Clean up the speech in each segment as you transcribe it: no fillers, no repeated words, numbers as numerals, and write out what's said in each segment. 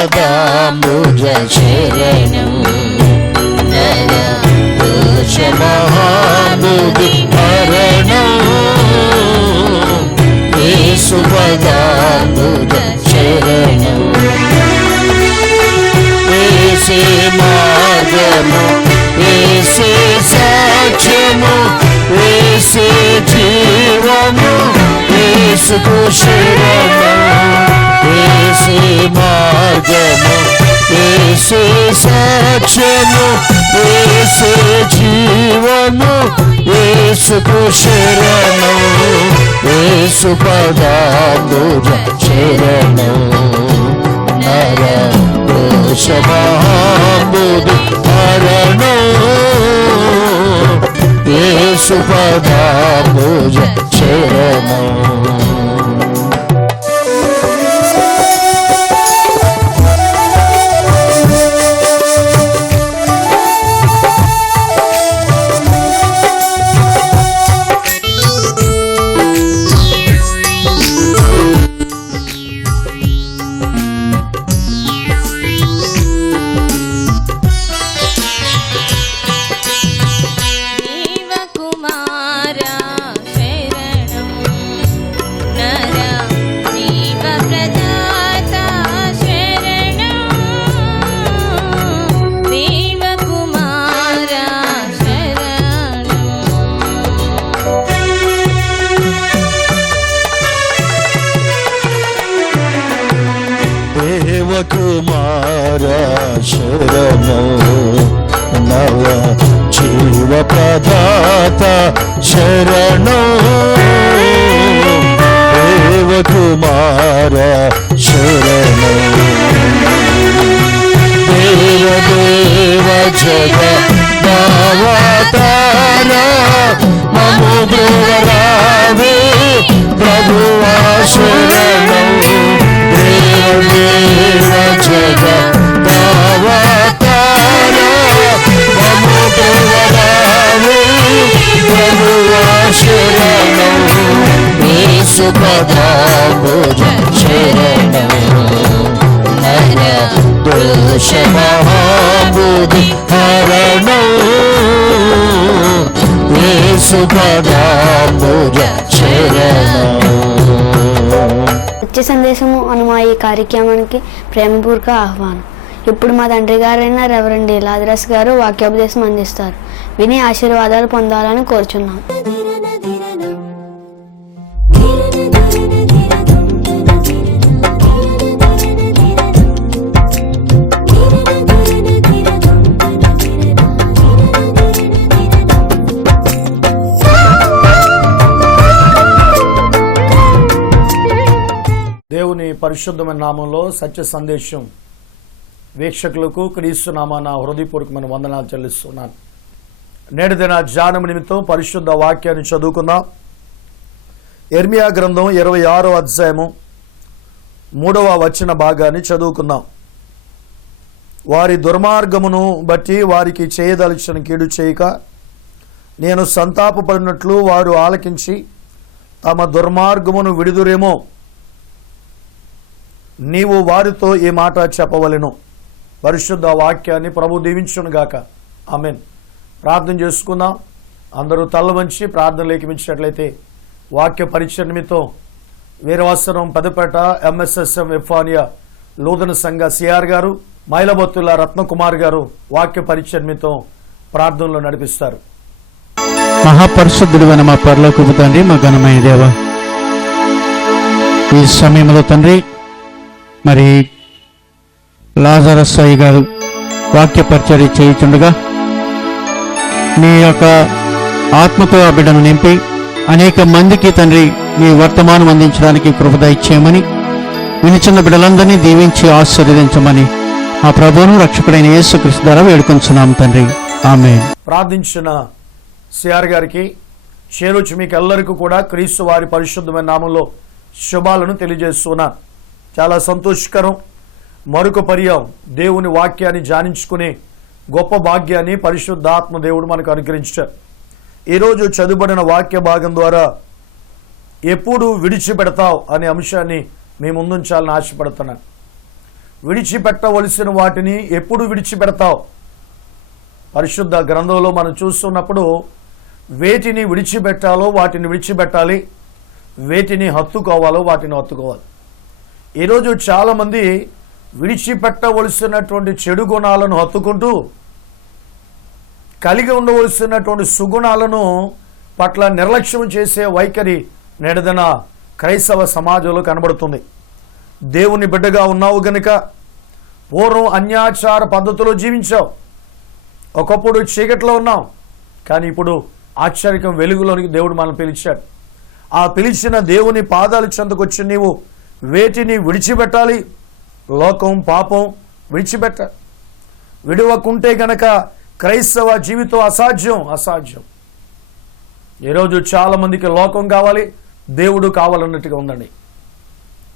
పదాంబుజ శరణం నరదోష మహాబుద్ధి హరణం యేసు పదాంబుజ శరణం యేసే మార్గము యేసే సాక్ష్యము యేసే జీవము యేసుకు శరణం యేసే మార్గము యేసే సాక్ష్యము యేసే జీవము యేసుకు శరణం యేసు పదాంబుజ శరణం నరదోష మహాబుద్ధి హరణం యేసు పదాంబుజ శరణం కుమార శరణం నవ జీవ ప్రదాత శరణం దేవ కుమార శరణం దేవ దేవ జగదావతార మము బ్రువరావే ప్రభువా శరణం దేవ జగదావతార మము బ్రువరావే ప్రభువా శరణం యేసు పదాంబుజ శరణం నరదోష మహాబుద్ధి హరణం యేసు పదాంబుజ శరణం. నిత్య సందేశము అను మా ఈ కార్యక్రమానికి ప్రేమపూర్వక ఆహ్వానం. ఇప్పుడు మా తండ్రి గారైన రెవరెండ్ లాజరస్ గారు వాక్యోపదేశం అందిస్తారు. విని ఆశీర్వాదాలు పొందాలని కోరుచున్నాం. దేవుని పరిశుద్ధమైన నామంలో సత్య సందేశం వీక్షకులకు క్రీస్తు నామాన హృదయపూర్వకమైన వందనాలు చెల్లిస్తున్నాను. నేటి దిన ధ్యానం నిమిత్తం పరిశుద్ధ వాక్యాన్ని చదువుకుందాం. యెర్మీయా గ్రంథం 26వ అధ్యాయము 3వ వచన భాగాన్ని చదువుకుందాం. వారి దుర్మార్గమును బట్టి వారికి చేయదలిచిన కీడు చేయక నేను సంతాపపడినట్లు వారు ఆలకించి తమ దుర్మార్గమును విడుదురేమో, నీవు వారితో ఈ మాట చెప్పవలెను. పరిశుద్ధ వాక్యాన్ని ప్రభు దీవించును గాక. ఆమేన్. ప్రార్థన చేసుకుందాం. అందరూ తల వంచి ప్రార్థనలు ఏకమించినట్లయితే వాక్య పరిచయ నిమిత్తం వీరవసరం పెదపేట MSSM ఎఫానియా లూదన సంఘ సిఆర్ గారు, మైలబొత్తుల రత్నకుమార్ గారు వాక్య పరిచయ నిమిత్తం ప్రార్థనలో నడిపిస్తారు. మహాపరిశుద్ధుడైన మా పరలోకపు తండ్రి, మా ఘనమైన దేవ, ఈ సమయంలో తండ్రి మరి లాజరస్ అయ్య గారు వాక్య పరిచర్య చేయుచుండగా నీ యొక్క ఆత్మతో ఆ బిడ్డను నింపి అనేక మందికి తండ్రి నీ వర్తమానం అందించడానికి కృప దయచేయమని, వినిచున్న బిడ్డలందరినీ దీవించి ఆశీర్వదించమని ఆ ప్రభువును రక్షకుడైన యేసుక్రీస్తు ద్వారా వేడుకొంచున్నాం తండ్రి. ఆమేన్. ప్రార్థించిన సిఆర్ గారికి చేరుచి మీకు ఎల్లరికీ కూడా క్రీస్తు వారి పరిశుద్ధమైన నామంలో శుభాలను తెలియజేస్తున్నాను. చాలా సంతోషకరం. మరొక పర్యాయం దేవుని వాక్యాన్ని ధ్యానించుకునే గొప్ప భాగ్యాన్ని పరిశుద్ధాత్మ దేవుడు మనకు అనుగ్రహించారు. ఈరోజు చదువుబడిన వాక్య భాగం ద్వారా ఎప్పుడు విడిచిపెడతావు అనే అంశాన్ని మీ ముందుంచాలని ఆశపడుతున్నాను. విడిచిపెట్టవలసిన వాటిని ఎప్పుడు విడిచిపెడతావు? పరిశుద్ధ గ్రంథంలో మనం చూస్తున్నప్పుడు వేటిని విడిచిపెట్టాలో వాటిని విడిచిపెట్టాలి, వేటిని హత్తుకోవాలో వాటిని హత్తుకోవాలి. ఈరోజు చాలామంది విడిచిపెట్టవలసినటువంటి చెడు గుణాలను హత్తుకుంటూ కలిగి ఉండవలసినటువంటి సుగుణాలను పట్ల నిర్లక్ష్యం చేసే వైఖరి నేడుదిన క్రైస్తవ సమాజంలో కనబడుతుంది. దేవుని బిడ్డగా ఉన్నావు గనుక పూర్వం అన్యాచార పద్ధతిలో జీవించావు. ఒకప్పుడు చీకట్లో ఉన్నావు, కానీ ఇప్పుడు ఆశ్చర్యకం వెలుగులోనికి దేవుడు మనల్ని పిలిచాడు. ఆ పిలిచిన దేవుని పాదాల చెంతకొచ్చి నీవు వేటిని విడిచిపెట్టాలి? లోకం, పాపం విడిచిపెట్ట. విడవకుంటే గనక క్రైస్తవ జీవితం అసాధ్యం. ఈరోజు చాలామందికి లోకం కావాలి, దేవుడు కావాలన్నట్టుగా ఉందండి.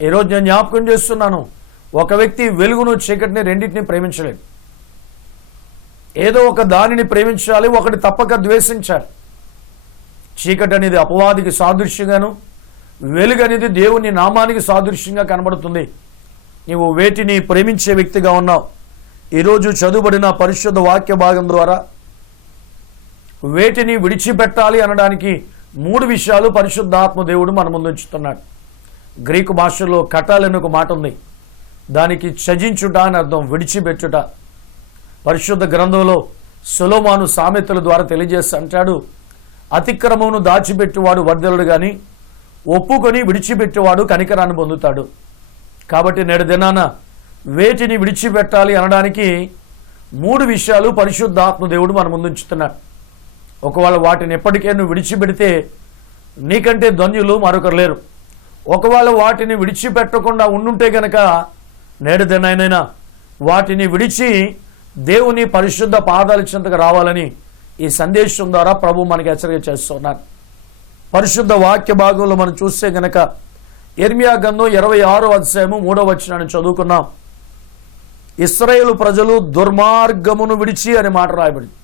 ఈరోజు నేను జ్ఞాపకం చేస్తున్నాను, ఒక వ్యక్తి వెలుగును చీకటిని రెండింటిని ప్రేమించలేదు. ఏదో ఒక దానిని ప్రేమించాలి, ఒకటి తప్పక ద్వేషించాలి. చీకటి అనేది అపవాదికి సాదృశ్యంగాను, వెలుగు అనేది దేవుని నామానికి సాదృశ్యంగా కనబడుతుంది. నీవు వేటిని ప్రేమించే వ్యక్తిగా ఉన్నావు? ఈరోజు చదువుబడిన పరిశుద్ధ వాక్య భాగం ద్వారా వేటిని విడిచిపెట్టాలి అనడానికి 3 విషయాలు పరిశుద్ధాత్మ దేవుడు మన ముందు ఉంచుతున్నాడు. గ్రీకు భాషలో కటాల్ అనే ఒక మాట ఉంది. దానికి త్యజించుట అని అర్థం, విడిచిపెట్టుట. పరిశుద్ధ గ్రంథంలో సొలొమోను సామెతల ద్వారా తెలియజేసి అంటాడు, అతిక్రమమును దాచిపెట్టేవాడు వర్ధిల్లుడు గాని ఒప్పుకొని విడిచిపెట్టేవాడు కనికరాన్ని పొందుతాడు. కాబట్టి నేడు దినాన వేటిని విడిచిపెట్టాలి అనడానికి 3 విషయాలు పరిశుద్ధాత్మ దేవుడు మన ముందు ఉంచుతున్నాడు. ఒకవేళ వాటిని ఎప్పటికే నువ్వు విడిచిపెడితే నీకంటే ధన్యులు మరొకరు లేరు. ఒకవేళ వాటిని విడిచిపెట్టకుండా ఉండుంటే గనక నేడు దినైనా వాటిని విడిచి దేవుని పరిశుద్ధ పాదాల చెంతకు రావాలని ఈ సందేశం ద్వారా ప్రభు మనకి హెచ్చరిక చేస్తున్నారు. పరిశుద్ధ వాక్య భాగంలో మనం చూస్తే గనక యెర్మీయా గ్రంథం 26వ అధ్యాయము 3వ వచనాన్ని చదువుకున్నాం. ఇశ్రాయేలు ప్రజలు దుర్మార్గమును విడిచి అనే మాట రాయబడింది.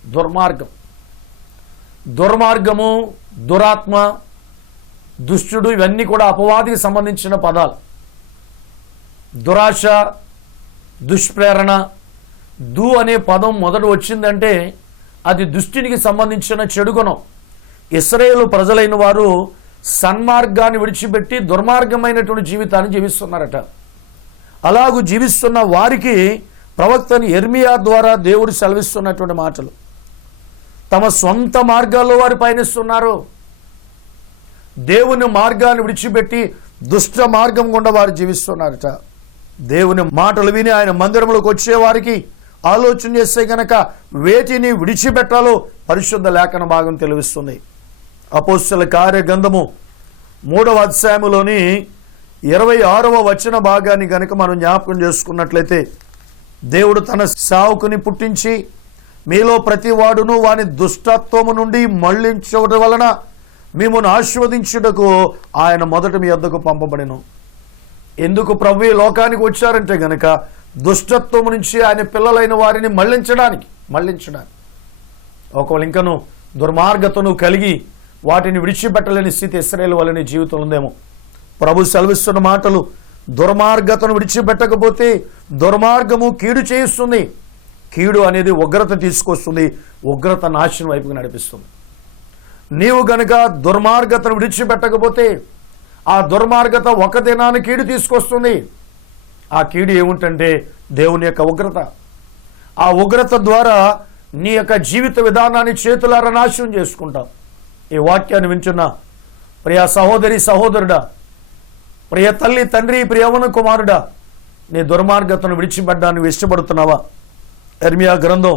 దుర్మార్గము, దురాత్మ, దుష్టుడు ఇవన్నీ కూడా అపవాదికి సంబంధించిన పదాలు. దురాశ, దుష్ప్రేరణ, అనే పదం మొదట వచ్చిందంటే అది దుష్టునికి సంబంధించిన చెడు గుణం. ఇశ్రాయేలు ప్రజలైన వారు సన్మార్గాన్ని విడిచిపెట్టి దుర్మార్గమైనటువంటి జీవితాన్ని జీవిస్తున్నారట. అలాగూ జీవిస్తున్న వారికి ప్రవక్తని యెర్మీయా ద్వారా దేవుడు సెలవిస్తున్నటువంటి మాటలు. తమ సొంత మార్గాల్లో వారు పయనిస్తున్నారు. దేవుని మార్గాన్ని విడిచిపెట్టి దుష్ట మార్గం గుండా వారు జీవిస్తున్నారట. దేవుని మాటలు విని ఆయన మందిరంలోకి వచ్చేవారికి ఆలోచన చేస్తే గనక వేటిని విడిచిపెట్టాలో పరిశుద్ధ లేఖన భాగం తెలివిస్తుంది. అపోస్తల కార్య గ్రంథము 3వ అధ్యాయములోని 26వ వచన భాగాన్ని గనక మనం జ్ఞాపకం చేసుకున్నట్లయితే, దేవుడు తన సేవకుని పుట్టించి మీలో ప్రతి వాడును వాని దుష్టత్వము నుండి మళ్లించడం వలన మిమ్మల్ని ఆశీర్వదించుటకు ఆయన మొదట మీ వద్దకు పంపబడెను. ఎందుకు ప్రభు ఈ లోకానికి వచ్చారంటే గనక దుష్టత్వము నుంచి ఆయన పిల్లలైన వారిని మళ్లించడానికి. ఒకవేళ ఇంకను దుర్మార్గతను కలిగి వాటిని విడిచిపెట్టలేని స్థితి ఇశ్రాయేలు వలన జీవితం ఉందేమో. ప్రభు సెలవిస్తున్న మాటలు, దుర్మార్గతను విడిచిపెట్టకపోతే దుర్మార్గము కీడు చేయిస్తుంది. కీడు అనేది ఉగ్రత తీసుకొస్తుంది, ఉగ్రత నాశనం వైపుకి నడిపిస్తుంది. నీవు గనుక దుర్మార్గతను విడిచిపెట్టకపోతే ఆ దుర్మార్గత ఒక దినాన్ని కీడు తీసుకొస్తుంది. ఆ కీడు ఏముంటంటే దేవుని యొక్క ఉగ్రత. ఆ ఉగ్రత ద్వారా నీ యొక్క జీవిత విధానాన్ని చేతులారా నాశనం చేసుకుంటావు. ఈ వాక్యాన్ని వింటున్న ప్రియ సహోదరి, సహోదరుడా, ప్రియ తల్లి, తండ్రి, ప్రియవన కుమారుడా, నీ దుర్మార్గతను విడిచిపెట్టడానికి ఇష్టపడుతున్నావా? యెర్మీయా గ్రంథం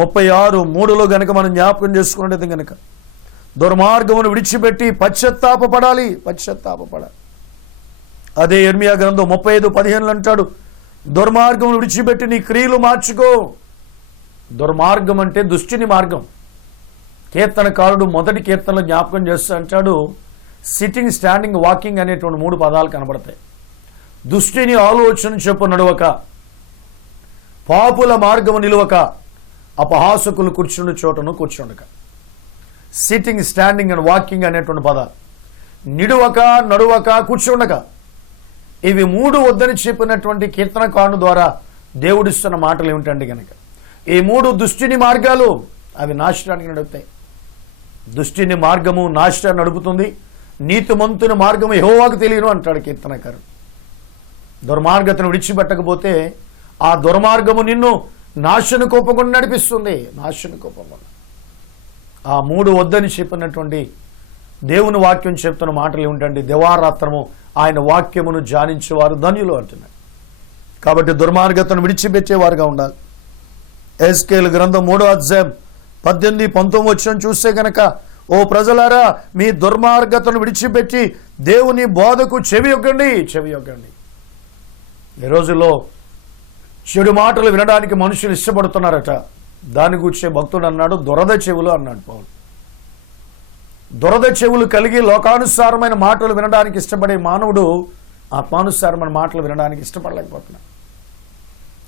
36:3లో గనక మనం జ్ఞాపకం చేసుకున్నట్టు గనక దుర్మార్గమును విడిచిపెట్టి పశ్చాత్తాపపడాలి. అదే యెర్మీయా గ్రంథం 35:15 అంటాడు, దుర్మార్గమును విడిచిపెట్టి నీ క్రియలు మార్చుకో. దుర్మార్గం అంటే దుష్టుని మార్గం. కీర్తనకారుడు మొదటి కీర్తనలో జ్ఞాపకం చేస్తూ అంటాడు, సిట్టింగ్, స్టాండింగ్, వాకింగ్ అనేటువంటి 3 పదాలు కనబడతాయి. దుష్టిని ఆలోచన చెప్పు నడవక, పాపుల మార్గము నిలువక, అపహాసకులు కూర్చుండు చోటను కూర్చుండక. సిట్టింగ్, స్టాండింగ్ అండ్ వాకింగ్ అనేటువంటి పదాలు. నిడువక, నడువక, కూర్చుండక. ఇవి 3 వద్దని చెప్పినటువంటి కీర్తనకారుని ద్వారా దేవుడిస్తున్న మాటలు ఏమిటండి కనుక ఈ 3 దుష్టిని మార్గాలు అవి నాశనానికి నడుపుతాయి. దుష్టిని మార్గము నాశనాన్ని నడుపుతుంది, నీతిమంతుని మార్గము యెహోవాకు తెలియను అంటాడు కీర్తనకారుడు. దుర్మార్గతను విడిచిపెట్టకపోతే ఆ దుర్మార్గము నిన్ను నాశన కోపకుండా నడిపిస్తుంది. నాశన కోపకుండా ఆ 3 వద్దని చెప్పినటువంటి దేవుని వాక్యం చెప్తున్న మాటలు ఏమిటండి, దివారాత్రము ఆయన వాక్యమును ధ్యానించేవారు ధన్యులు అంటున్నాడు. కాబట్టి దుర్మార్గతను విడిచిపెట్టేవారుగా ఉండాలి. ఎహెజ్కేలు గ్రంథం 3వ అధ్యాయం 18, 19 వచనం చూస్తే గనక, ఓ ప్రజలారా మీ దుర్మార్గతను విడిచిపెట్టి దేవుని బోధకు చెవియొగ్గండి. ఈ రోజుల్లో చెడు మాటలు వినడానికి మనుషులు ఇష్టపడుతున్నారట. దాని గురించి భక్తుడు అన్నాడు, దురద చెవులు అన్నాడు పౌలు. దురద చెవులు కలిగి లోకానుసారమైన మాటలు వినడానికి ఇష్టపడే మానవుడు ఆత్మానుసారమైన మాటలు వినడానికి ఇష్టపడలేకపోతున్నాడు.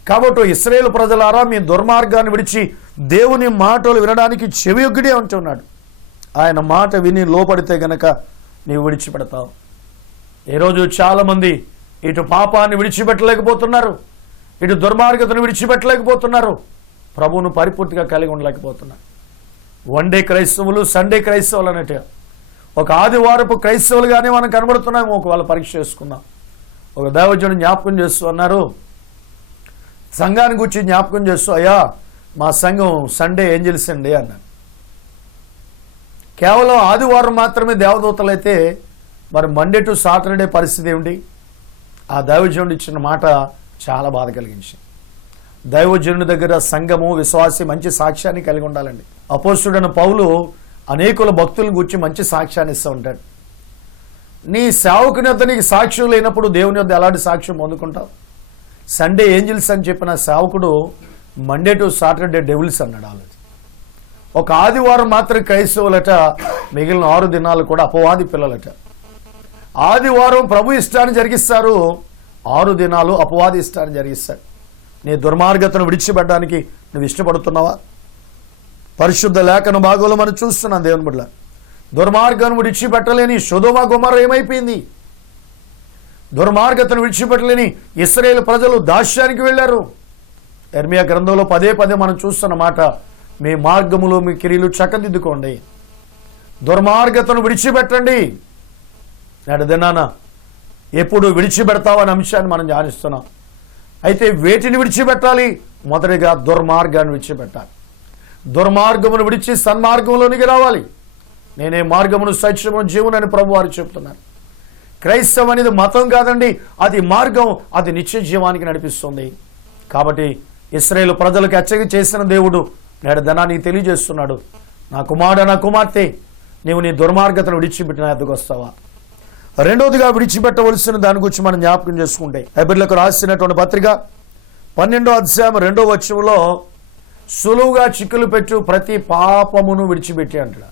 కాబట్టి ఇశ్రాయేలు ప్రజలారా మీ దుర్మార్గాన్ని విడిచి దేవుని మాటలు వినడానికి చెవియొగ్గిడే అంటున్నాడు. ఆయన మాట విని లోపడితే గనక నీవు విడిచిపెడతావు. ఈరోజు చాలామంది ఇటు పాపాన్ని విడిచిపెట్టలేకపోతున్నారు, ఇటు దుర్మార్గతను విడిచిపెట్టలేకపోతున్నారు, ప్రభువును పరిపూర్తిగా కలిగి ఉండలేకపోతున్నారు. వన్ డే క్రైస్తవులు, సండే క్రైస్తవులు అన్నట్టుగా ఒక ఆదివారపు క్రైస్తవులుగానే మనం కనబడుతున్నాం. ఒకవేళ పరీక్ష చేసుకుందాం. ఒక దైవజనుడు జ్ఞాపకం చేస్తూ అన్నారు, సంఘాన్ని గురించి జ్ఞాపకం చేస్తూ, అయ్యా మా సంఘం సండే ఏంజల్స్ అండి అన్నాడు. కేవలం ఆదివారం మాత్రమే దేవదూతలు అయితే మరి మండే టు సాటర్డే పరిస్థితి ఏమిటి? ఆ దైవజనుడు ఇచ్చిన మాట చాలా బాధ కలిగించింది. దైవజనుడి దగ్గర సంఘము, విశ్వాసి మంచి సాక్ష్యాన్ని కలిగి ఉండాలండి. అపోస్తుడైన పౌలు అనేకుల భక్తులను గురించి మంచి సాక్ష్యాన్ని ఇస్తూ ఉంటాడు. నీ సేవకుని వద్ద నీకు సాక్ష్యం లేనప్పుడు దేవుని వద్ద ఎలాంటి సాక్ష్యం పొందుకుంటావు? సండే ఏంజిల్స్ అని చెప్పిన సేవకుడు మండే టు సాటర్డే డెవిల్స్ అన్నాడు. ఆలోచన. ఒక ఆదివారం మాత్రం క్రైస్తవులట, మిగిలిన 6 దినాలు కూడా అపవాది పిల్లలట. ఆదివారం ప్రభు ఇష్టాన్ని జరిగిస్తారు, 6 దినాలు అపవాది ఇష్టాన్ని జరిగిస్తారు. నీ దుర్మార్గతను విడిచిపెట్టడానికి నువ్వు ఇష్టపడుతున్నావా? పరిశుద్ధ లేఖన భాగంలో మనం చూస్తున్నాం దేవుని బిడ్డ, దుర్మార్గాన్ని విడిచిపెట్టలేని సొదొమ గొమొర్రా ఏమైపోయింది? దుర్మార్గతను విడిచిపెట్టలేని ఇశ్రాయేలు ప్రజలు దాస్యానికి వెళ్ళారు. యెర్మీయా గ్రంథంలో పదే మనం చూస్తున్న మాట, మీ మార్గములో మీ క్రియలు చక్కదిద్దుకోండి, దుర్మార్గతను విడిచిపెట్టండి. నేడు దినాన ఎప్పుడు విడిచిపెడతావనే అంశాన్ని మనం ధ్యానిస్తున్నాం. అయితే వేటిని విడిచిపెట్టాలి? మొదటిగా దుర్మార్గాన్ని విడిచిపెట్టాలి. దుర్మార్గమును విడిచి సన్మార్గంలోనికి రావాలి. నేనే మార్గమును, సత్యమును, జీవనని ప్రభు వారు చెప్తున్నారు. క్రైస్తవం అనేది మతం కాదండి, అది మార్గం, అది నిత్య జీవానికి నడిపిస్తుంది. కాబట్టి ఇశ్రాయేలు ప్రజలకు హెచ్చరిక చేసిన దేవుడు నేడు ధనానికి తెలియజేస్తున్నాడు, నా కుమారుడు, నా కుమార్తె, నీవు నీ దుర్మార్గతను విడిచిపెట్టి నా ఎద్దకు వస్తావా? రెండోదిగా విడిచిపెట్టవలసిన దాని గురించి మనం జ్ఞాపకం చేసుకుంటే, హెబ్రీయులకు రాసినటువంటి పత్రిక 12వ అధ్యాయం 2వ వచనంలో, సులువుగా చిక్కులు పెట్టు ప్రతి పాపమును విడిచిపెట్టి అంటాడు.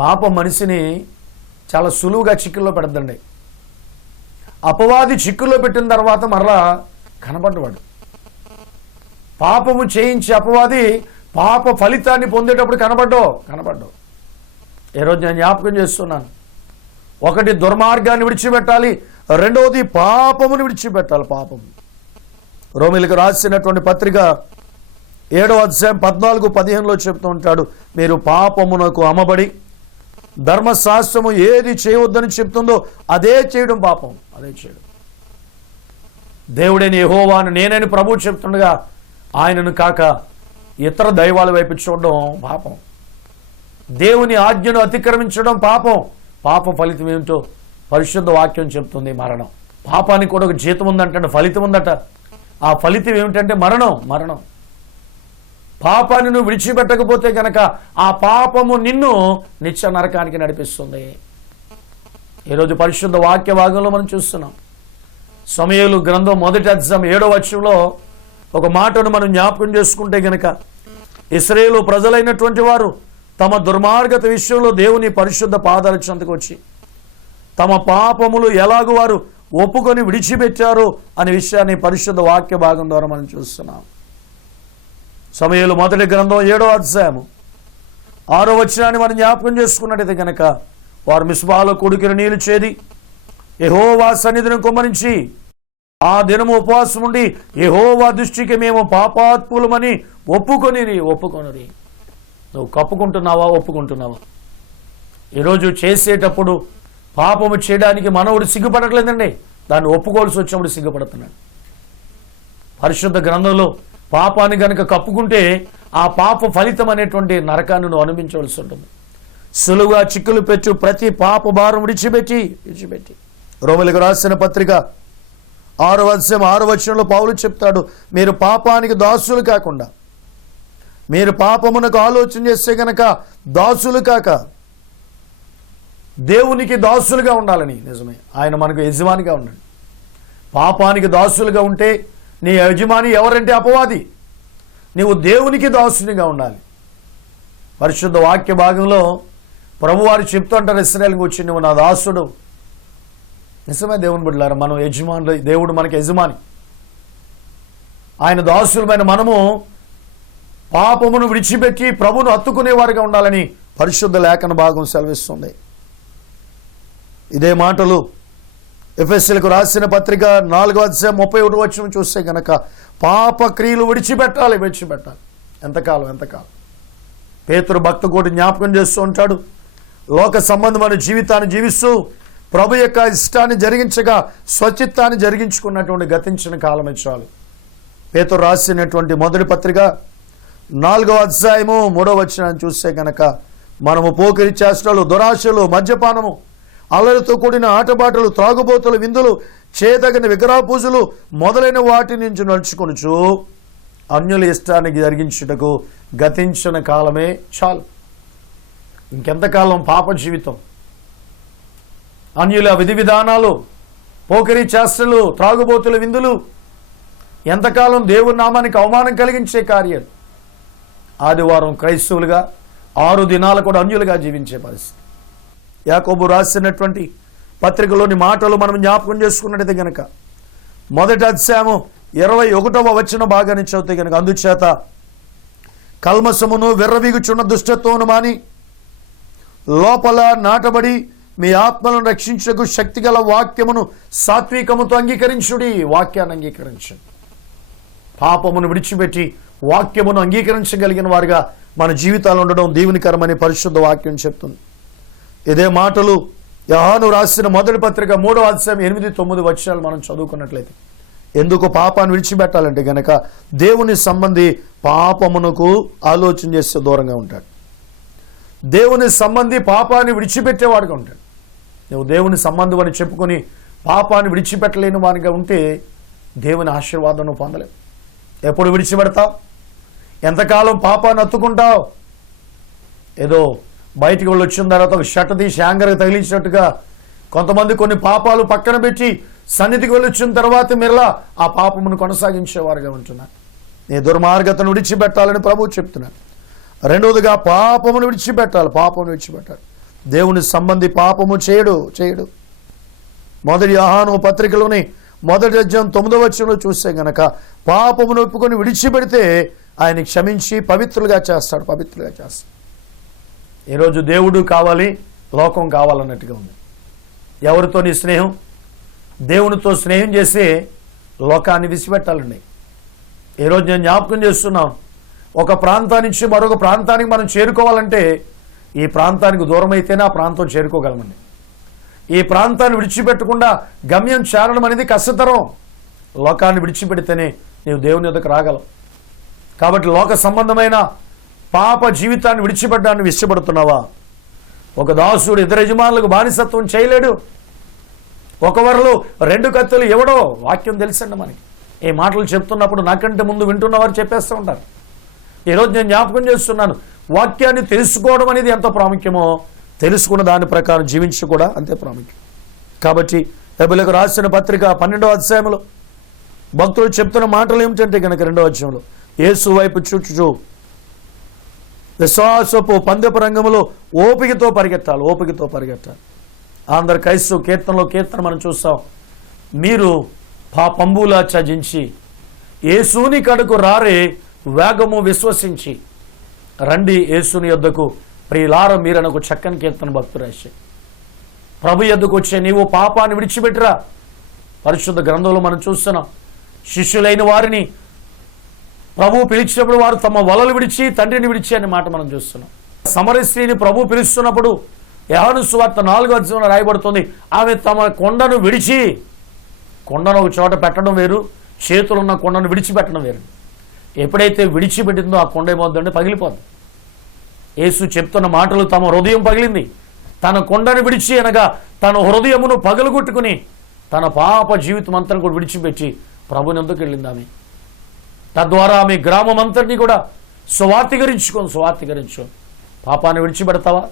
పాపం మనిషిని చాలా సులువుగా చిక్కుల్లో పెడద్దండి. అపవాది చిక్కుల్లో పెట్టిన తర్వాత మరలా కనబడ్డవాడు. పాపము చేయించి అపవాది పాప ఫలితాన్ని పొందేటప్పుడు కనబడ్డావు. ఈరోజు నేను జ్ఞాపకం చేస్తున్నాను, ఒకటి దుర్మార్గాన్ని విడిచిపెట్టాలి, రెండవది పాపమును విడిచిపెట్టాలి. పాపము. రోమీయులకు రాసినటువంటి పత్రిక 7వ అధ్యాయం 14-15లో చెప్తూ ఉంటాడు, మీరు పాపమునకు అమ్మబడి ధర్మశాస్త్రము ఏది చేయవద్దని చెప్తుందో అదే చేయడం పాపం, అదే చేయడం. దేవుడైన యెహోవాను నేనని ప్రభువు చెప్తుండగా ఆయనను కాక ఇతర దైవాల వైపు చూడడం పాపం. దేవుని ఆజ్ఞను అతిక్రమించడం పాపం. పాప ఫలితం ఏమిటో పరిశుద్ధ వాక్యం చెప్తుంది, మరణం. పాపానికి కూడా ఒక జీతం ఉందంటే, ఫలితం ఉందట. ఆ ఫలితం ఏమిటంటే మరణం. పాపాన్ని నువ్వు విడిచిపెట్టకపోతే కనుక ఆ పాపము నిన్ను నిత్య నరకానికి నడిపిస్తుంది. ఈరోజు పరిశుద్ధ వాక్య భాగంలో మనం చూస్తున్నాం. సమూయేలు గ్రంథం 1వ అధ్యాయం 7వ వచనంలో ఒక మాటను మనం జ్ఞాపకం చేసుకుంటే గనక, ఇశ్రాయేలు ప్రజలైనటువంటి వారు తమ దుర్మార్గత విషయంలో దేవుని పరిశుద్ధ పాదాల చెంతకు వచ్చి తమ పాపములు ఎలాగూ వారు ఒప్పుకొని విడిచిపెట్టారు అనే విషయాన్ని పరిశుద్ధ వాక్య భాగం ద్వారా మనం చూస్తున్నాం. సమూయేలు 1వ గ్రంథం 7వ అధ్యాయం 6వ వచనాన్ని మనం జ్ఞాపకం చేసుకున్నట్టయితే కనుక, వారు మిస్పాలో కొడుకుని నీళ్లు చేది యెహోవా సన్నిధిని కుమ్మరించి ఆ దినము ఉపవాసం ఉండి యెహోవా దృష్టికి మేము పాపాత్ములమని ఒప్పుకొనిరి. నువ్వు కప్పుకుంటున్నావా, ఒప్పుకుంటున్నావా? ఈరోజు చేసేటప్పుడు పాపము చేయడానికి మనవుడు సిగ్గుపడట్లేదండి, దాన్ని ఒప్పుకోవాల్సి వచ్చినప్పుడు సిగ్గుపడుతున్నాడు. పరిశుద్ధ గ్రంథంలో పాపాన్ని గనుక కప్పుకుంటే ఆ పాప ఫలితం అనేటువంటి నరకాన్ని నువ్వు అనుభవించవలసి ఉంటుంది. సులువుగా చిక్కులు పెట్టు ప్రతి పాప భారం విడిచిపెట్టి. రోమలకు రాసిన పత్రిక 6వ అధ్యాయం 6వ వచనంలో పౌలు చెప్తాడు, మీరు పాపానికి దాసులు కాకుండా, మీరు పాపమునకు ఆలోచన చేస్తే గనక దాసులు కాక దేవునికి దాసులుగా ఉండాలని. నిజమే, ఆయన మనకు యజమానిగా ఉన్నాడు. పాపానికి దాసులుగా ఉంటే నీ యజమాని ఎవరంటే అపవాది. నీవు దేవునికి దాసునిగా ఉండాలి. పరిశుద్ధ వాక్య భాగంలో ప్రభువారు చెప్తుంటారు ఇశ్రాయేలుకి వచ్చి, నువ్వు నా దాసుడు. నిజమే దేవుని బిడ్డలారా, మనం యజమానులు, దేవుడు మనకి యజమాని. ఆయన దాసులమైన మనము పాపమును విడిచిపెట్టి ప్రభువును హత్తుకునేవారుగా ఉండాలని పరిశుద్ధ లేఖన భాగం సెలవిస్తుంది. ఇదే మాటలు ఎఫెసీయులకు రాసిన పత్రిక 4వ అధ్యాయం 31వ వచనం చూస్తే కనుక పాప క్రియలు విడిచిపెట్టాలి. ఎంతకాలం పేతురు భక్త కోటి జ్ఞాపకం చేస్తూ ఉంటాడు, లోక సంబంధమైన జీవితాన్ని జీవిస్తూ ప్రభు యొక్క ఇష్టాన్ని జరిగించగా స్వచిత్తాన్ని జరిగించుకున్నటువంటి గతించిన కాలమే చాలు. పేతురు రాసినటువంటి మొదటి పత్రిక 4వ అధ్యాయము 3వ వచనాన్ని చూస్తే కనుక మనము పోకిరి చేష్టలు, దురాశలు, మద్యపానము, అల్లరితో కూడిన ఆటపాటలు, త్రాగుబోతులు, విందులు, చేదగిన విగ్రహ పూజలు మొదలైన వాటి నుంచి నడుచుకొనుచు అన్యుల ఇష్టానికి జరిగించుటకు గతించిన కాలమే చాలు. ఇంకెంతకాలం పాప జీవితం? అన్యుల విధి విధానాలు, పోకిరి చేష్టలు, త్రాగుబోతుల విందులు, ఎంతకాలం దేవుని నామానికి అవమానం కలిగించే కార్యాలు. ఆదివారం క్రైస్తవులుగా 6 దినాలు కూడా అన్యులుగా జీవించే పరిస్థితి. యాకోబు రాసినటువంటి పత్రికలోని మాటలు మనం జ్ఞాపకం చేసుకున్నట్టయితే గనక మొదటి అధ్యాయము 21వ వచన భాగాన్ని చదివితే గనక, అందుచేత కల్మసమును విర్రవీగుచున్న దుష్టత్వమును మాని లోపల నాటబడి మీ ఆత్మలను రక్షించకు శక్తిగల వాక్యమును సాత్వికముతో అంగీకరించుడి. వాక్యాన్ని అంగీకరించండి. పాపమును విడిచిపెట్టి వాక్యమును అంగీకరించగలిగిన వారిగా మన జీవితాలు ఉండడం దీవెనకరమని పరిశుద్ధ వాక్యం చెప్తుంది. ఇదే మాటలు యోహాను రాసిన మొదటి పత్రిక 3వ అధ్యాయం 8-9 వచనాలు మనం చదువుకున్నట్లయితే, ఎందుకు పాపాన్ని విడిచిపెట్టాలంటే గనక దేవుని సంబంధి పాపమునకు ఆలోచన చేస్తే దూరంగా ఉంటాడు. దేవుని సంబంధి పాపాన్ని విడిచిపెట్టేవాడుగా ఉంటాడు. నువ్వు దేవుని సంబంధం అని చెప్పుకొని పాపాన్ని విడిచిపెట్టలేని వానిగా ఉంటే దేవుని ఆశీర్వాదం నువ్వు పొందలేవు. ఎప్పుడు విడిచిపెడతావు? ఎంతకాలం పాపాన్ని అత్తుకుంటావు? ఏదో బయటికి వాళ్ళు వచ్చిన తర్వాత ఒక షర్ట్ తీసి హ్యాంగర్కి తగిలించినట్టుగా కొంతమంది కొన్ని పాపాలు పక్కన పెట్టి సన్నిధికి వెళ్ళి వచ్చిన తర్వాత మీరలా ఆ పాపమును కొనసాగించేవారుగా ఉంటున్నారు. నీ దుర్మార్గతను విడిచిపెట్టాలని ప్రభువు చెప్తున్నాడు. రెండవదిగా పాపమును విడిచిపెట్టాలి. దేవుని సంబంధి పాపము చేయడు. మొదటి యోహాను పత్రికలోని మొదటి అధ్యాయం 9వ వచనంలో చూస్తే గనక పాపమును ఒప్పుకొని విడిచిపెడితే ఆయన క్షమించి పవిత్రులుగా చేస్తాడు. ఈరోజు దేవుడు కావాలి, లోకం కావాలన్నట్టుగా ఉంది. ఎవరితో నీ స్నేహం? దేవునితో స్నేహం చేసి లోకాన్ని విసిపెట్టాలండి. ఈరోజు నేను జ్ఞాపకం చేస్తున్నాను, ఒక ప్రాంతాన్ని నుంచి మరొక ప్రాంతానికి మనం చేరుకోవాలంటే ఈ ప్రాంతానికి దూరం అయితేనే ఆ ప్రాంతం చేరుకోగలమండి. ఈ ప్రాంతాన్ని విడిచిపెట్టకుండా గమ్యం చేరడం అనేది కష్టతరం. లోకాన్ని విడిచిపెడితేనే నీవు దేవుని యొద్దకు రాగలవు. కాబట్టి లోక సంబంధమైన పాప జీవితాన్ని విడిచిపెట్టడాన్ని ఇష్టపడుతున్నావా? ఒక దాసుడు 2 యజమానులకు బానిసత్వం చేయలేడు. ఒకవరలో 2 కత్తులు ఎవడో వాక్యం తెలుసండి మనకి. ఈ మాటలు చెప్తున్నప్పుడు నాకంటే ముందు వింటున్నవారు చెప్పేస్తూ ఉంటారు. ఈరోజు నేను జ్ఞాపకం చేస్తున్నాను, వాక్యాన్ని తెలుసుకోవడం అనేది ఎంత ప్రాముఖ్యమో తెలుసుకున్న దాని ప్రకారం జీవించడం కూడా అంతే ప్రాముఖ్యం. కాబట్టి హెబ్రీయులకు రాసిన పత్రిక 12వ అధ్యాయంలో భక్తులు చెప్తున్న మాటలు ఏమిటంటే కనుక 2వ అధ్యాయంలో యేసు వైపు చూచుచు విశ్వాసపు పందెపు రంగంలో ఓపికతో పరిగెట్టాలి. ఆంధ్ర క్రైస్తవ కీర్తన మనం చూస్తాం, మీరు పాపంబులా చజించి యేసుని కడకు రారే వేగము విశ్వసించి రండి యేసుని యొద్దకు ప్రియులార మీరనకు చక్కని కీర్తన భక్తులు రాశారు. ప్రభు యొద్దకు వచ్చే నీవు పాపాన్ని విడిచిపెట్టురా. పరిశుద్ధ గ్రంథంలో మనం చూస్తున్నాం, శిష్యులైన వారిని ప్రభు పిలిచినప్పుడు వారు తమ వలలు విడిచి తండ్రిని విడిచి అనే మాట మనం చూస్తున్నాం. సమరయ స్త్రీని ప్రభు పిలుస్తున్నప్పుడు యోహాను సువార్త 4వ అధ్యాయంలో రాయబడుతుంది, ఆమె తమ కొండను విడిచి, కొండను ఒక చోట పెట్టడం వేరు, చేతులున్న కొండను విడిచిపెట్టడం వేరు. ఎప్పుడైతే విడిచిపెట్టిందో ఆ కొండ ఏమవుతుందంటే పగిలిపోతుంది. యేసు చెప్తున్న మాటలు, తమ హృదయం పగిలింది, తన కొండను విడిచి అనగా తన హృదయమును పగలగొట్టుకుని తన పాప జీవితం అంతా కూడా విడిచిపెట్టి ప్రభుని ఎందుకు వెళ్ళింది ఆమె. తద్వారా ఆమె గ్రామం అంతటినీ కూడా స్వార్థీకరించు. పాపాన్ని విడిచిపెడతావా?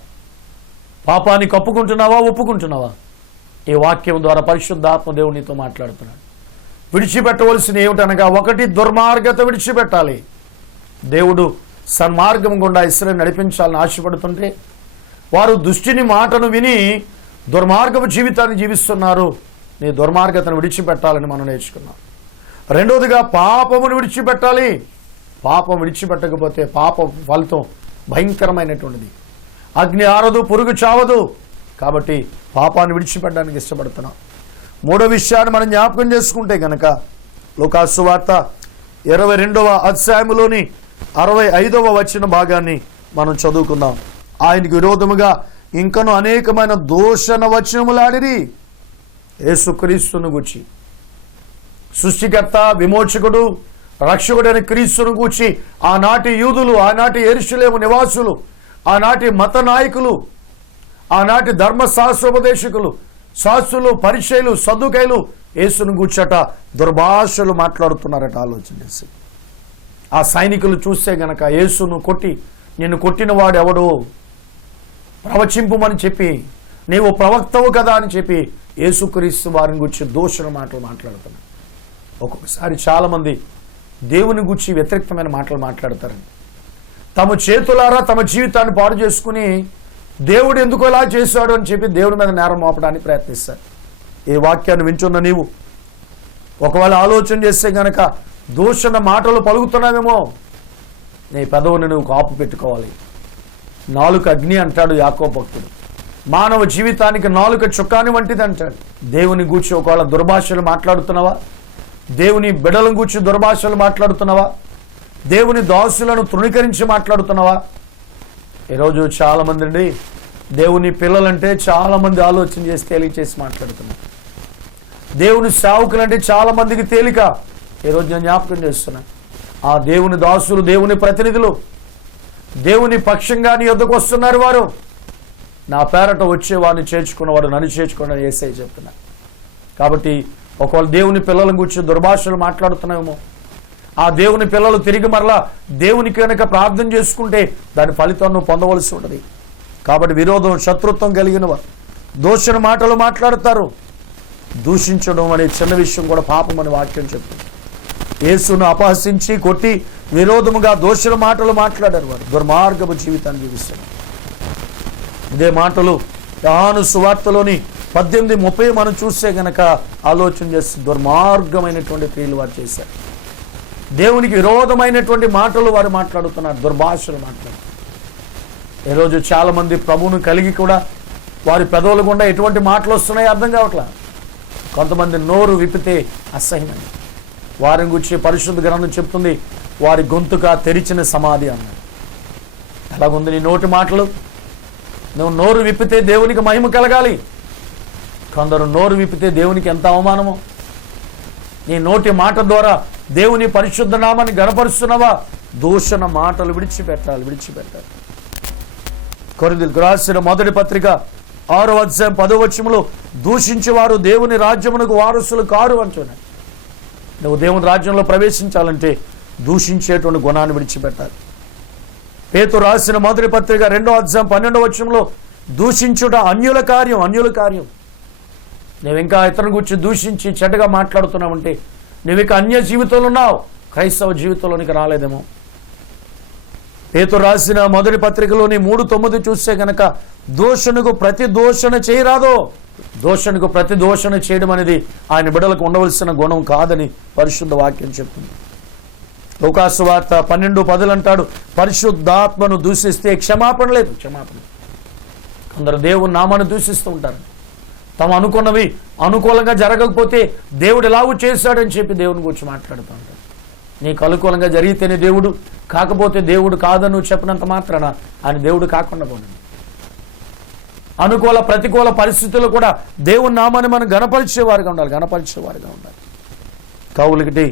పాపాన్ని కప్పుకుంటున్నావా, ఒప్పుకుంటున్నావా? ఈ వాక్యం ద్వారా పరిశుద్ధాత్మ దేవుడు నీతో మాట్లాడుతున్నాడు. విడిచిపెట్టవలసిన ఏమిటనగా, 1 దుర్మార్గత విడిచిపెట్టాలి. దేవుడు సన్మార్గం గుండా ఇశ్రాయేలును నడిపించాలని ఆశపడుతుంటే వారు దుష్టుని మాటను విని దుర్మార్గపు జీవితాన్ని జీవిస్తున్నారు. నీ దుర్మార్గతను విడిచిపెట్టాలని మనం నేర్చుకున్నాం. రెండవదిగా పాపమును విడిచిపెట్టాలి. పాపం విడిచిపెట్టకపోతే పాప ఫలితం భయంకరమైనటువంటిది. అగ్ని ఆరదు, పురుగు చావదు. కాబట్టి పాపాన్ని విడిచిపెట్టడానికి ఇష్టపడుతున్నాం. మూడో విషయాన్ని మనం జ్ఞాపకం చేసుకుంటే గనక లూకాసు సువార్త 22వ అధ్యాయములోని 65వ వచన భాగాన్ని మనం చదువుకుందాం. ఆయనకు విరోధముగా ఇంకను అనేకమైన దూషణ వచనములాడిరి. యేసుక్రీస్తును గూర్చి, సృష్టికర్త, విమోచకుడు, రక్షకుడైన క్రీస్తును గూర్చి ఆనాటి యూదులు, ఆనాటి యెరూషలేము నివాసులు, ఆనాటి మత నాయకులు, ఆనాటి ధర్మశాస్త్రోపదేశకులు, శాస్త్రులు, పరిచయులు, సద్దుకైలు యేసును గూర్చట దుర్భాషలు మాట్లాడుతున్నారట. ఆలోచన చేసి ఆ సైనికులు చూస్తే గనక యేసును కొట్టి, నిన్ను కొట్టిన వాడు ఎవడో ప్రవచింపుమని చెప్పి, నీవు ప్రవక్తవు కదా అని చెప్పి యేసుక్రీస్తు వారిని గురించి దూషణ మాటలు మాట్లాడుతున్నారు. ఒక్కొక్కసారి చాలామంది దేవుని గురించి వ్యతిరేకమైన మాటలు మాట్లాడతారండి. తమ చేతులారా తమ జీవితాన్ని పాడు చేసుకుని దేవుడు ఎందుకు ఇలా చేశాడు అని చెప్పి దేవుడి మీద నేరం మోపడానికి ప్రయత్నిస్తారు. ఈ వాక్యాన్ని వింటున్న నీవు ఒకవేళ ఆలోచన చేస్తే గనక దూషణ మాటలు పలుకుతున్నావేమో, నీ పెదవుని నువ్వు కాపు పెట్టుకోవాలి. నాలుక అగ్ని అంటాడు యాకోబు భక్తుడు. మానవ జీవితానికి నాలుక చుక్కాని వంటిది అంటాడు. దేవుని గూర్చి ఒకవేళ దుర్భాషలు మాట్లాడుతున్నావా? దేవుని బిడలను గూర్చి దుర్భాషలు మాట్లాడుతున్నావా? దేవుని దాసులను తృణీకరించి మాట్లాడుతున్నావా? ఈరోజు చాలామంది అండి దేవుని పిల్లలంటే చాలామంది ఆలోచన చేసి తేలిక చేసి మాట్లాడుతున్నారు. దేవుని సేవకులంటే చాలామందికి తేలిక. ఈరోజు నేను జ్ఞాపకం చేస్తున్నా, ఆ దేవుని దాసులు, దేవుని ప్రతినిధులు, దేవుని పక్షంగా నీ వద్దకు వస్తున్నారు. వారు నా పేరట వచ్చేవాడిని చేర్చుకున్నవాడు నన్ను చేర్చుకున్నాడు యేసయ్య చెప్తున్నా. కాబట్టి ఒకవేళ దేవుని పిల్లల గురించి దుర్భాషలు మాట్లాడుతున్నామేమో, ఆ దేవుని పిల్లలు తిరిగి మరలా దేవునికి కనుక ప్రార్థన చేసుకుంటే దాని ఫలితం నువ్వు పొందవలసి ఉంటుంది. కాబట్టి విరోధం, శత్రుత్వం కలిగిన వారు దూషణ మాటలు మాట్లాడతారు. దూషించడం అనే చిన్న విషయం కూడా పాపం అని వాక్యం చెప్తుంది. యేసును అపహసించి కొట్టి విరోధముగా దూషణ మాటలు మాట్లాడారు. వారు దుర్మార్గపు జీవితాన్ని జీవిస్తారు. ఇదే మాటలు యోహాను సువార్తలోని 18:30 మనం చూస్తే గనక ఆలోచన చేసి దుర్మార్గమైనటువంటి క్రియలు వారు చేశారు. దేవునికి విరోధమైనటువంటి మాటలు వారు మాట్లాడుతున్నారు, దుర్భాషలు మాట్లాడుతున్నారు. ఈరోజు చాలామంది ప్రభువును కలిగి కూడా వారి పెదవుల గుండా ఎటువంటి మాటలు వస్తున్నాయో అర్థం కావట్లా. కొంతమంది నోరు విప్పితే అసహ్యం. వారిని గురించి పరిశుద్ధ గ్రంథం చెప్తుంది, వారి గొంతుక తెరిచిన సమాధి అన్నారు. ఎలాగుంది నీ నోటి మాటలు? నువ్వు నోరు విప్పితే దేవునికి మహిమ కలగాలి. కొందరు నోరు విప్పితే దేవునికి ఎంత అవమానమో. నీ నోటి మాట ద్వారా దేవుని పరిశుద్ధ నామాన్ని గణపరుస్తున్నావా? దూషణ మాటలు విడిచిపెట్టాలి. కొరింథీయులకు రాసిన మొదటి పత్రిక 6వ అధ్యాయం 10వ వచనంలో దూషించేవారు దేవుని రాజ్యమునకు వారసులు కారు అంటున్నాడు. నువ్వు దేవుని రాజ్యంలో ప్రవేశించాలంటే దూషించేటువంటి గుణాన్ని విడిచిపెట్టాలి. పేతురు రాసిన మొదటి పత్రిక 2వ అధ్యాయం 12వ వచనంలో దూషించుట అన్యుల కార్యం. నువ్వు ఇంకా ఇతరుని గురించి దూషించి చెడ్డగా మాట్లాడుతున్నావంటే నువ్వు ఇక అన్య జీవితంలో ఉన్నావు, క్రైస్తవ జీవితంలోనికి రాలేదేమో. పేతురు రాసిన మొదటి పత్రికలోని 3:9 చూస్తే కనుక దూషణకు ప్రతి దూషణ చేయరాదో. దూషణకు ప్రతి దూషణ చేయడం అనేది ఆయన బిడ్డలకు ఉండవలసిన గుణం కాదని పరిశుద్ధ వాక్యం చెప్తుంది. లూకాసు వార్త 12:10 అంటాడు, పరిశుద్ధాత్మను దూషిస్తే క్షమాపణ లేదు. కొందరు దేవుని నామాన్ని దూషిస్తూ ఉంటారు. తమ అనుకున్నవి అనుకూలంగా జరగకపోతే దేవుడు ఎలాగూ చేశాడని చెప్పి దేవుని గురించి మాట్లాడుతూ ఉంటాడు. నీకు అనుకూలంగా జరిగితేనే దేవుడు, కాకపోతే దేవుడు కాదని నువ్వు చెప్పినంత మాత్రాన ఆయన దేవుడు కాకుండా పోను. అనుకూల ప్రతికూల పరిస్థితుల్లో కూడా దేవుని నామాన్ని మనం గణపరిచేవారుగా ఉండాలి. కౌలుకి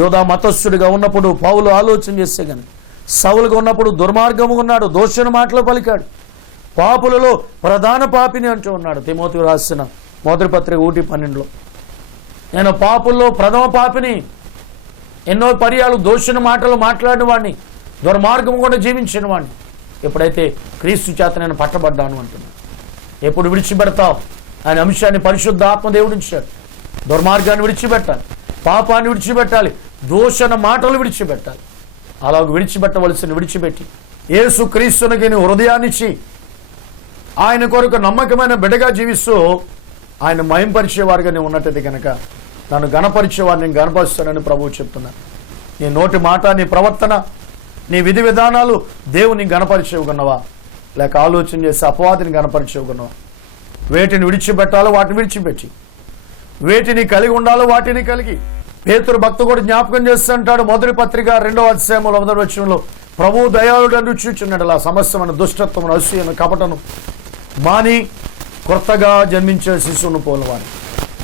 యోధా మతస్థుడిగా ఉన్నప్పుడు పౌలు ఆలోచన చేస్తే కానీ సౌలుగా ఉన్నప్పుడు దుర్మార్గము ఉన్నాడు, దోషణ మాటలు పలికాడు, పాపులలో ప్రధాన పాపిని అంటూ ఉన్నాడు. తిమోతికి రాసిన మొదటి పత్రిక 1:12 నేను పాపుల్లో ప్రథమ పాపిని, ఎన్నో పర్యాలు దోషణ మాటలు మాట్లాడిన వాడిని, దుర్మార్గము కూడా జీవించిన వాడిని, ఎప్పుడైతే క్రీస్తు చేత నేను పట్టబడ్డాను అంటున్నాను. ఎప్పుడు విడిచిపెడతావు అనే అంశాన్ని పరిశుద్ధ ఆత్మ దేవుడించాడు. దుర్మార్గాన్ని విడిచిపెట్టాలి, పాపాన్ని విడిచిపెట్టాలి, దోషణ మాటలు విడిచిపెట్టాలి. అలాగ విడిచిపెట్టవలసిన విడిచిపెట్టి యేసు క్రీస్తునికి నీ హృదయాన్నిచ్చి ఆయన కొరకు నమ్మకమైన బిడ్డగా జీవిస్తూ ఆయన మయంపరిచేవారుగా నేను ఉన్నట్టయితే కనుక నన్ను గణపరిచేవారు నేను గణపరుస్తానని ప్రభువు చెప్తున్నాను. నీ నోటి మాట, నీ ప్రవర్తన, నీ విధి విధానాలు దేవుని గణపరిచేవుకున్నవా, లేక ఆలోచన చేసి అపవాదిని గణపరిచేవుకున్నవా? వేటిని విడిచిపెట్టాలో వాటిని విడిచిపెట్టి, వేటిని కలిగి ఉండాలో వాటిని కలిగి. పేతురు భక్తుడు కూడా జ్ఞాపకం చేస్తుంటాడు. మొదటి పత్రిక 2వ అధ్యాయంలో 1వ వచనంలో ప్రభువు దయాళుడు అని చూచున్నాడు. అలా సమస్తమైన దుష్టత్వమును, అసూయను, కపటను మాని కొత్తగా జన్మించిన శిశువును పోలవాడు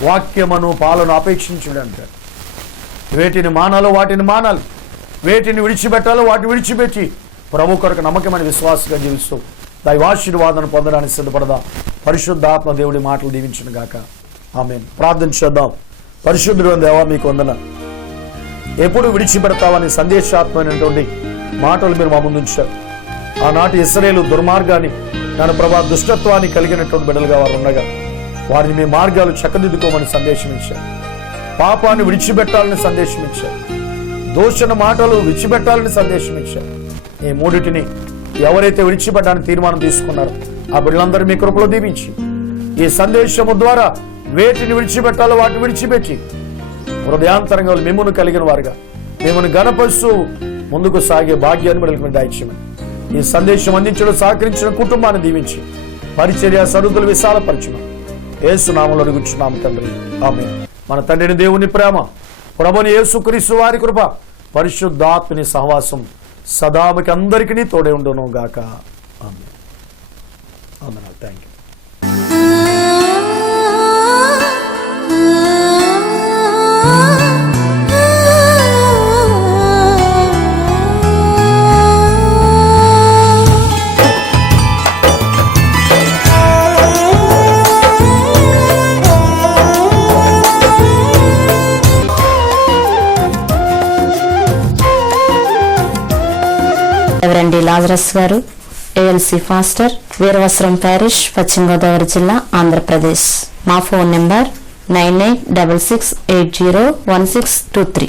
వాక్యమును పాలను అపేక్షించుడు అంటాడు. వేటిని మానాలో వాటిని మానాలి, వేటిని విడిచిపెట్టాలో వాటిని విడిచిపెట్టి ప్రభు కొరకు నమ్మకమైన విశ్వాసంగా జీవిస్తూ దైవాశీర్వాదాన్ని పొందడానికి సిద్ధపడదా. పరిశుద్ధాత్మ దేవుడి మాటలు దీవించును గాక. ఆమేన్. ప్రార్థన చేద్దాం. పరిశుద్ధుడు దేవా, మీకు వందనాలు. ఎప్పుడు విడిచిపెడతావని సందేశాత్మైనటువంటి మాటలు మీరు మా ముందు ఉంచారు. ఆనాటి ఇశ్రాయేలు దుర్మార్గాన్ని, నన్ను ప్రభా దుష్టత్వాన్ని కలిగినటువంటి బిడ్డలుగా వారు ఉండగా వారిని మీ మార్గాలు చక్కదిద్దుకోమని సందేశం ఇచ్చారు. పాపాన్ని విడిచిపెట్టాలని సందేశం ఇచ్చారు. దోషణ మాటలు విడిచిపెట్టాలని సందేశం ఇచ్చారు. ఈ మూడిటిని ఎవరైతే విడిచిపెట్టడానికి తీర్మానం తీసుకున్నారో ఆ బిడ్డలందరూ మీ కృపలో దీవించి ఈ సందేశము ద్వారా వేటిని విడిచిపెట్టాలో వాటిని విడిచిపెట్టి హృదయాంతరంగా మిమ్మును కలిగిన వారుగా మిమ్మల్ని గణపరుస్తూ ముందుకు సాగే భాగ్యాన్ని బిడ్డలకు మీరు దయచేయమని, ఈ సందేశం అందించడం సహకరించిన కుటుంబాన్ని దీవించి పరిచర్య సరుదులు విశాలపరచును. యేసు నామములో అడుగుచున్నాము తండ్రి, ఆమేన్. మన తండ్రిని దేవుని ప్రేమ, ప్రభుని యేసుక్రీస్తు వారి కృప, పరిశుద్ధాత్మని సహవాసం సదా మీకు అందరికీ తోడే ఉండును గాక. ఆమేన్. ఆమేన్. థాంక్యూ. రెవరెండ్ లాజరస్ గారు, ఏఎల్సి ఫాస్టర్, వీరవస్త్రం ప్యారిష్, పశ్చిమ గోదావరి జిల్లా, ఆంధ్రప్రదేశ్. మా ఫోన్ నెంబర్ 9866801623.